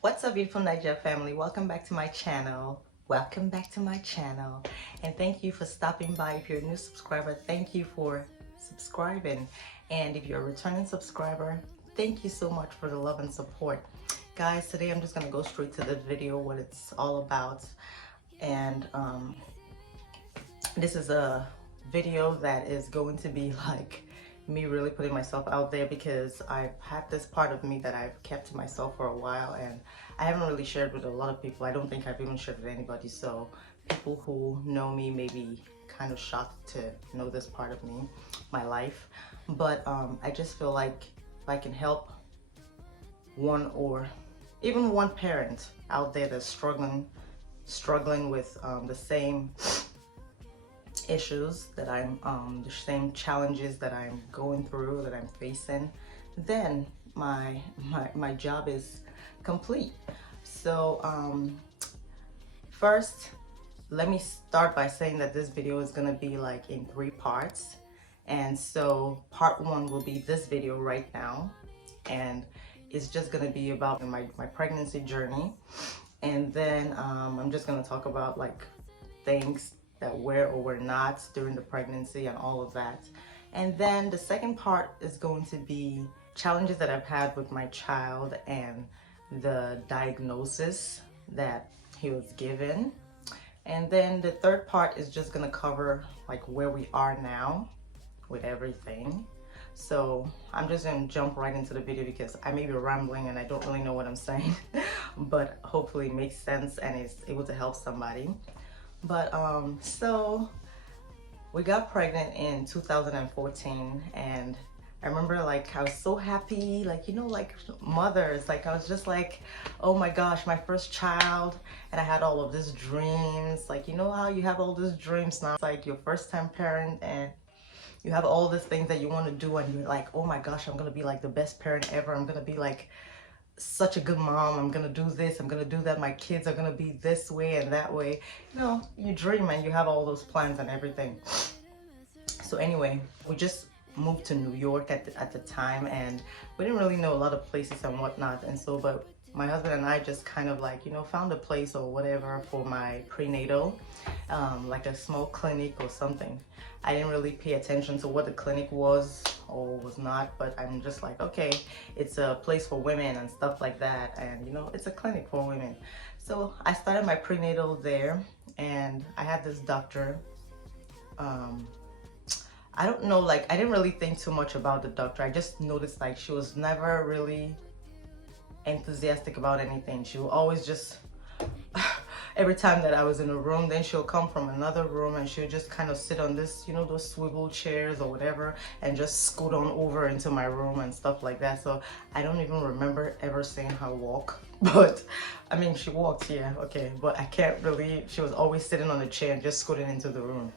What's up, beautiful Nigeria family? Welcome back to my channel. Welcome back to my channel. And thank you for stopping by. If you're a new subscriber, thank you for subscribing. And if you're a returning subscriber, thank you so much for the love and support. Guys, today I'm just going to go straight to the video, what it's all about. And this is a video that is going to be like me really putting myself out there, because I've had this part of me that I've kept to myself for a while, and I haven't really shared with a lot of people. I don't think I've even shared with anybody, so people who know me may be kind of shocked to know this part of me, my life. But I just feel like if I can help one or even one parent out there that's struggling with the same issues that the same challenges that I'm going through, that I'm facing, then my job is complete. So first, let me start by saying that this video is gonna be like in 3 parts. And so part 1 will be this video right now, and it's just gonna be about my pregnancy journey. And then I'm just gonna talk about like things that were or were not during the pregnancy and all of that. And then the second part is going to be challenges that I've had with my child and the diagnosis that he was given. And then the third part is just gonna cover like where we are now with everything. So I'm just gonna jump right into the video, because I may be rambling and I don't really know what I'm saying, but hopefully it makes sense and is able to help somebody. But so we got pregnant in 2014, and I remember like I was so happy, like, you know, like mothers, like I was just like, oh my gosh, my first child. And I had all of these dreams, like, you know how you have all these dreams now, it's like your first time parent and you have all these things that you want to do, and you're like, oh my gosh, I'm gonna be like the best parent ever, I'm gonna be like such a good mom, I'm gonna do this, I'm gonna do that, my kids are gonna be this way and that way. You know, you dream and you have all those plans and everything. So anyway, we just moved to New York at the time, and we didn't really know a lot of places and whatnot. And so, but my husband and I just kind of like, you know, found a place or whatever for my prenatal, like a small clinic or something. I didn't really pay attention to what the clinic was or was not, but I'm just like, okay, it's a place for women and stuff like that, and you know, it's a clinic for women. So I started my prenatal there, and I had this doctor. I don't know, like I didn't really think too much about the doctor. I just noticed like she was never really enthusiastic about anything. She would always just every time that I was in a room, then she'll come from another room and she'll just kind of sit on this, you know, those swivel chairs or whatever, and just scoot on over into my room and stuff like that. So I don't even remember ever seeing her walk. But I mean, she walked, yeah, okay, but I can't really, she was always sitting on the chair and just scooting into the room.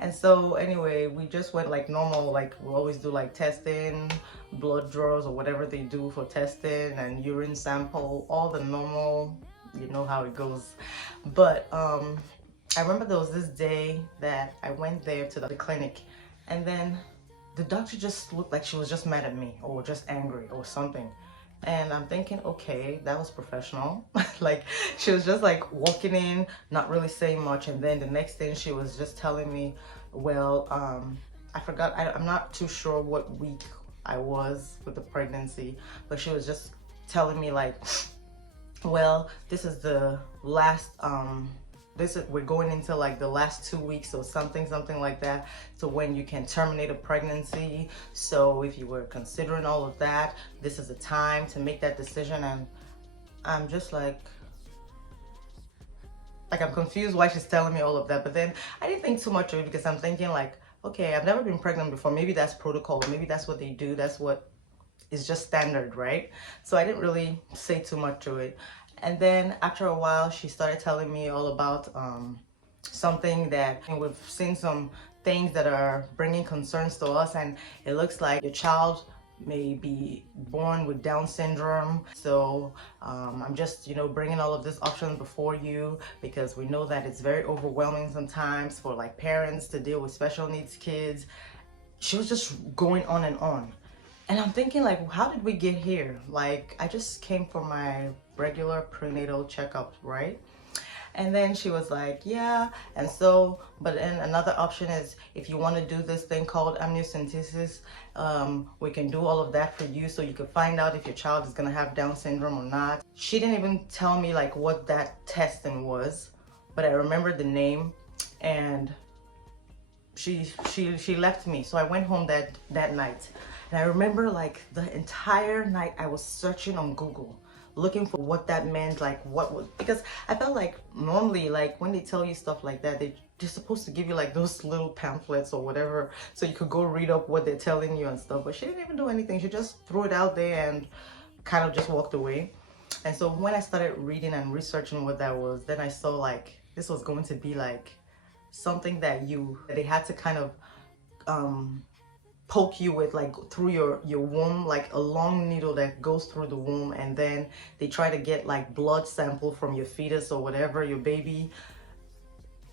And so anyway, we just went like normal, like we always do, like testing, blood draws or whatever they do for testing, and urine sample, all the normal, you know how it goes. But I remember there was this day that I went there to the clinic, and then the doctor just looked like she was just mad at me or just angry or something. And I'm thinking, okay, that was professional. Like she was just like walking in, not really saying much, and then the next thing she was just telling me, well, I forgot, I'm not too sure what week I was with the pregnancy, but she was just telling me like, well, this is the last we're going into like the last 2 weeks or something like that, to when you can terminate a pregnancy. So if you were considering all of that, this is the time to make that decision. And I'm just like I'm confused why she's telling me all of that. But then I didn't think too much of it, because I'm thinking like, okay, I've never been pregnant before, maybe that's protocol, maybe that's what they do, that's what is just standard, right? So I didn't really say too much to it. And then after a while, she started telling me all about something that we've seen, some things that are bringing concerns to us, and it looks like your child may be born with Down syndrome. So I'm just, you know, bringing all of these options before you, because we know that it's very overwhelming sometimes for like parents to deal with special needs kids. She was just going on and on. And I'm thinking like, how did we get here? Like, I just came for my regular prenatal checkup, right? And then she was like, yeah. And so, but then another option is if you want to do this thing called amniocentesis, we can do all of that for you so you can find out if your child is going to have Down syndrome or not. She didn't even tell me like what that testing was, but I remember the name, and she left me. So I went home that night, and I remember like the entire night I was searching on Google looking for what that meant, like what was, because I felt like normally like when they tell you stuff like that, they're supposed to give you like those little pamphlets or whatever so you could go read up what they're telling you and stuff, but she didn't even do anything. She just threw it out there and kind of just walked away. And so when I started reading and researching what that was, then I saw like this was going to be like something that they had to kind of poke you with, like through your womb, like a long needle that goes through the womb, and then they try to get like blood sample from your fetus or whatever, your baby.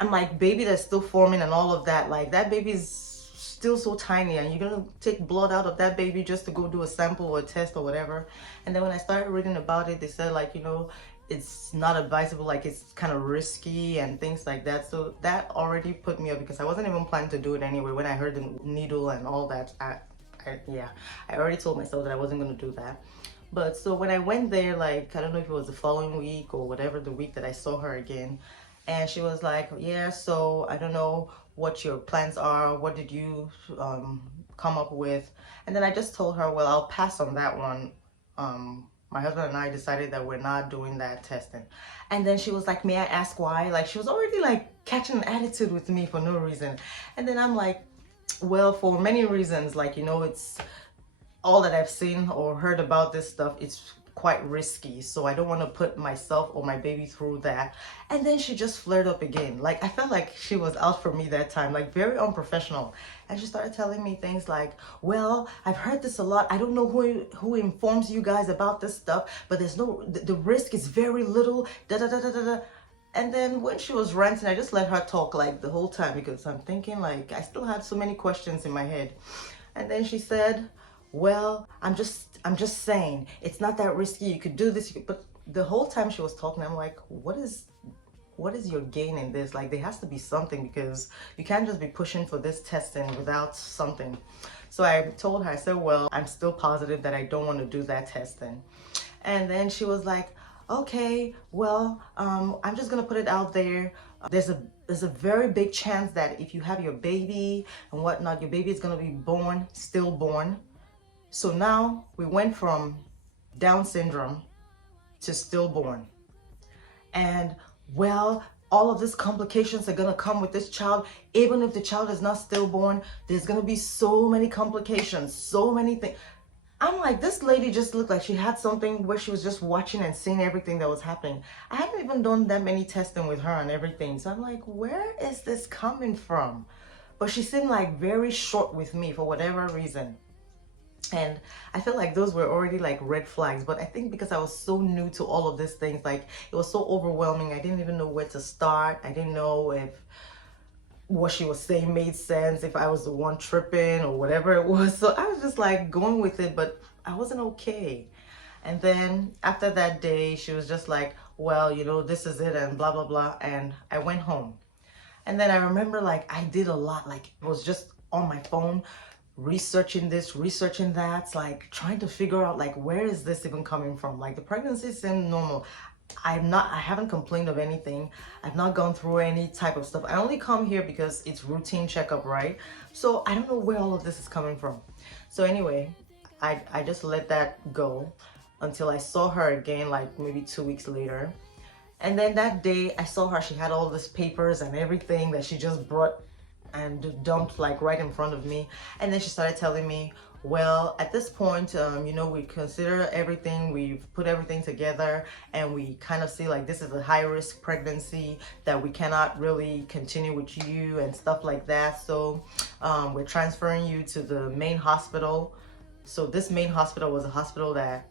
I'm like, baby that's still forming and all of that, like that baby's still so tiny, and you're gonna take blood out of that baby just to go do a sample or a test or whatever. And then when I started reading about it, they said like, you know, it's not advisable, like it's kind of risky and things like that. So that already put me up, because I wasn't even planning to do it anyway. When I heard the needle and all that, I already told myself that I wasn't going to do that. But so when I went there, like I don't know if it was the following week or whatever, the week that I saw her again, and she was like, yeah, so I don't know what your plans are, what did you come up with? And then I just told her, well, I'll pass on that one. My husband and I decided that we're not doing that testing. And then she was like, may I ask why? Like she was already like catching an attitude with me for no reason. And then I'm like, well, for many reasons, like, you know, it's all that I've seen or heard about this stuff. It's quite risky, so I don't want to put myself or my baby through that. And then she just flared up again. Like I felt like she was out for me that time, like very unprofessional. And she started telling me things like, well, I've heard this a lot, I don't know who informs you guys about this stuff, but there's no, the risk is very little, da da da da da. And then when she was ranting, I just let her talk like the whole time, because I'm thinking like I still had so many questions in my head. And then she said, well, I'm just saying it's not that risky, you could do this, but the whole time she was talking, I'm like, what is your gain in this? Like there has to be something, because you can't just be pushing for this testing without something. So I told her, I said, well, I'm still positive that I don't want to do that testing. And then she was like, okay, well, I'm just gonna put it out there. There's a very big chance that if you have your baby and whatnot, your baby is gonna be stillborn. So now we went from Down syndrome to stillborn. And well, all of these complications are gonna come with this child. Even if the child is not stillborn, there's gonna be so many complications, so many things. I'm like, this lady just looked like she had something where she was just watching and seeing everything that was happening. I hadn't even done that many testing with her and everything. So I'm like, where is this coming from? But she seemed like very short with me for whatever reason. And I feel like those were already like red flags, but I think because I was so new to all of these things, like it was so overwhelming. I didn't even know where to start. I didn't know if what she was saying made sense, if I was the one tripping or whatever it was. So I was just like going with it, but I wasn't okay. And then after that day, she was just like, well, you know, this is it and blah, blah, blah. And I went home. And then I remember like I did a lot, like it was just on my phone, researching this, researching that, like trying to figure out like where is this even coming from. Like the pregnancy seemed normal. I haven't complained of anything. I've not gone through any type of stuff. I only come here because it's routine checkup, right? So I don't know where all of this is coming from. So anyway, I just let that go until I saw her again, like maybe 2 weeks later. And then that day I saw her, she had all these papers and everything that she just brought and dumped like right in front of me. And then she started telling me, well, at this point, you know, we consider everything, we've put everything together, and we kind of see like this is a high-risk pregnancy that we cannot really continue with you and stuff like that. So we're transferring you to the main hospital. So this main hospital was a hospital that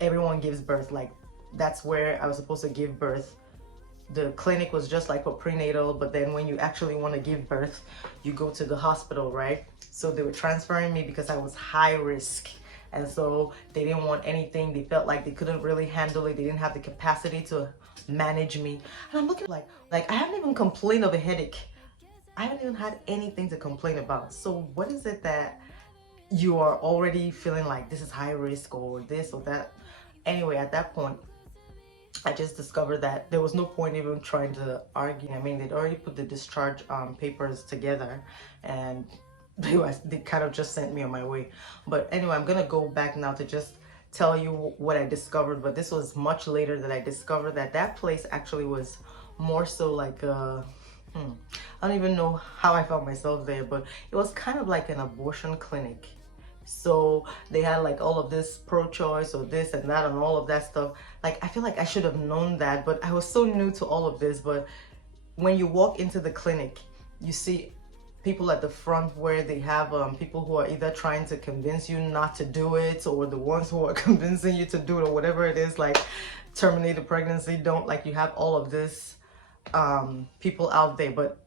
everyone gives birth, like that's where I was supposed to give birth. The clinic was just like for prenatal, but then when you actually want to give birth, you go to the hospital, right? So they were transferring me because I was high risk. and so they didn't want anything. They felt like they couldn't really handle it. They didn't have the capacity to manage me. And I'm looking like I haven't even complained of a headache. I haven't even had anything to complain about. So what is it that you are already feeling like this is high risk or this or that? Anyway, at that point, I just discovered that there was no point even trying to argue. I mean, they'd already put the discharge papers together, and they kind of just sent me on my way. But anyway, I'm gonna go back now to just tell you what I discovered. But this was much later that I discovered that that place actually was more so like I don't even know how I found myself there, but it was kind of like an abortion clinic. So they had like all of this pro-choice or this and that and all of that stuff. Like I feel like I should have known that, but I was so new to all of this. But when you walk into the clinic, you see people at the front where they have people who are either trying to convince you not to do it, or the ones who are convincing you to do it, or whatever it is, like terminate the pregnancy, don't, like you have all of this people out there. But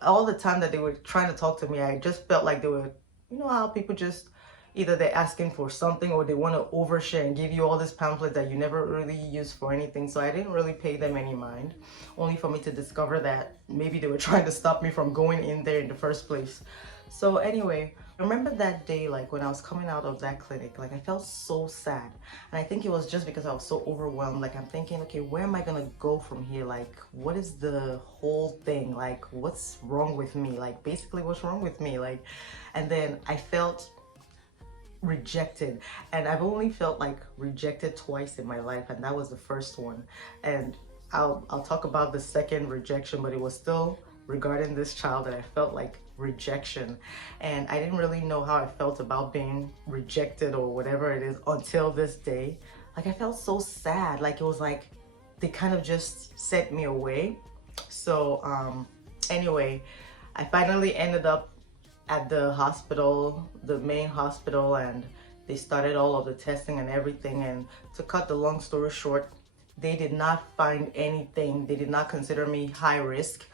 all the time that they were trying to talk to me, I just felt like they were, you know how people just either they're asking for something or they want to overshare and give you all this pamphlet that you never really use for anything. So I didn't really pay them any mind, only for me to discover that maybe they were trying to stop me from going in there in the first place. So anyway, I remember that day, like when I was coming out of that clinic, like I felt so sad. And I think it was just because I was so overwhelmed. Like I'm thinking, okay, where am I gonna go from here? Like, what is the whole thing? Like, what's wrong with me? Like, basically, what's wrong with me? Like, and then I felt rejected, and I've only felt like rejected twice in my life, and that was the first one. And I'll talk about the second rejection, but it was still regarding this child that I felt like rejection. And I didn't really know how I felt about being rejected or whatever it is until this day. Like I felt so sad, like it was like they kind of just sent me away. So anyway, I finally ended up at the hospital, the main hospital, and they started all of the testing and everything. And to cut the long story short, they did not find anything. They did not consider me high risk.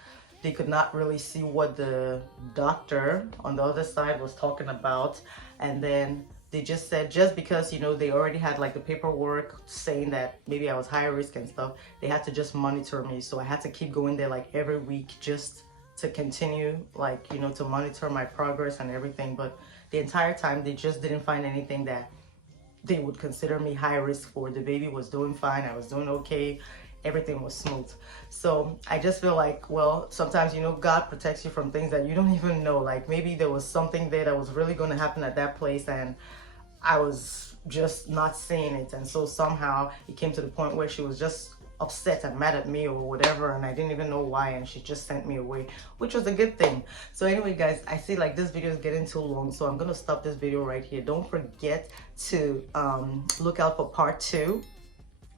They could not really see what the doctor on the other side was talking about. And then they just said, just because, you know, they already had like the paperwork saying that maybe I was high risk and stuff, they had to just monitor me. So I had to keep going there like every week just to continue, like, you know, to monitor my progress and everything. But the entire time they just didn't find anything that they would consider me high risk for. The baby was doing fine, I was doing okay, everything was smooth. So I just feel like, well, sometimes, you know, God protects you from things that you don't even know. Like maybe there was something there that was really going to happen at that place, and I was just not seeing it. And so somehow it came to the point where she was just upset and mad at me or whatever, and I didn't even know why, and she just sent me away, which was a good thing. So anyway guys, I see like this video is getting too long, so I'm gonna stop this video right here. Don't forget to look out for part 2.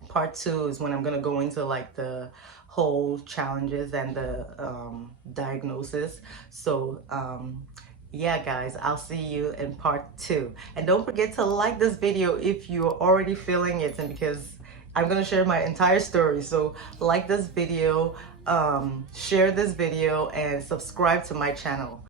Part 2 is when I'm gonna go into like the whole challenges and the diagnosis. So yeah guys, I'll see you in part 2, and don't forget to like this video if you're already feeling it, and because I'm gonna share my entire story. So like this video, share this video, and subscribe to my channel.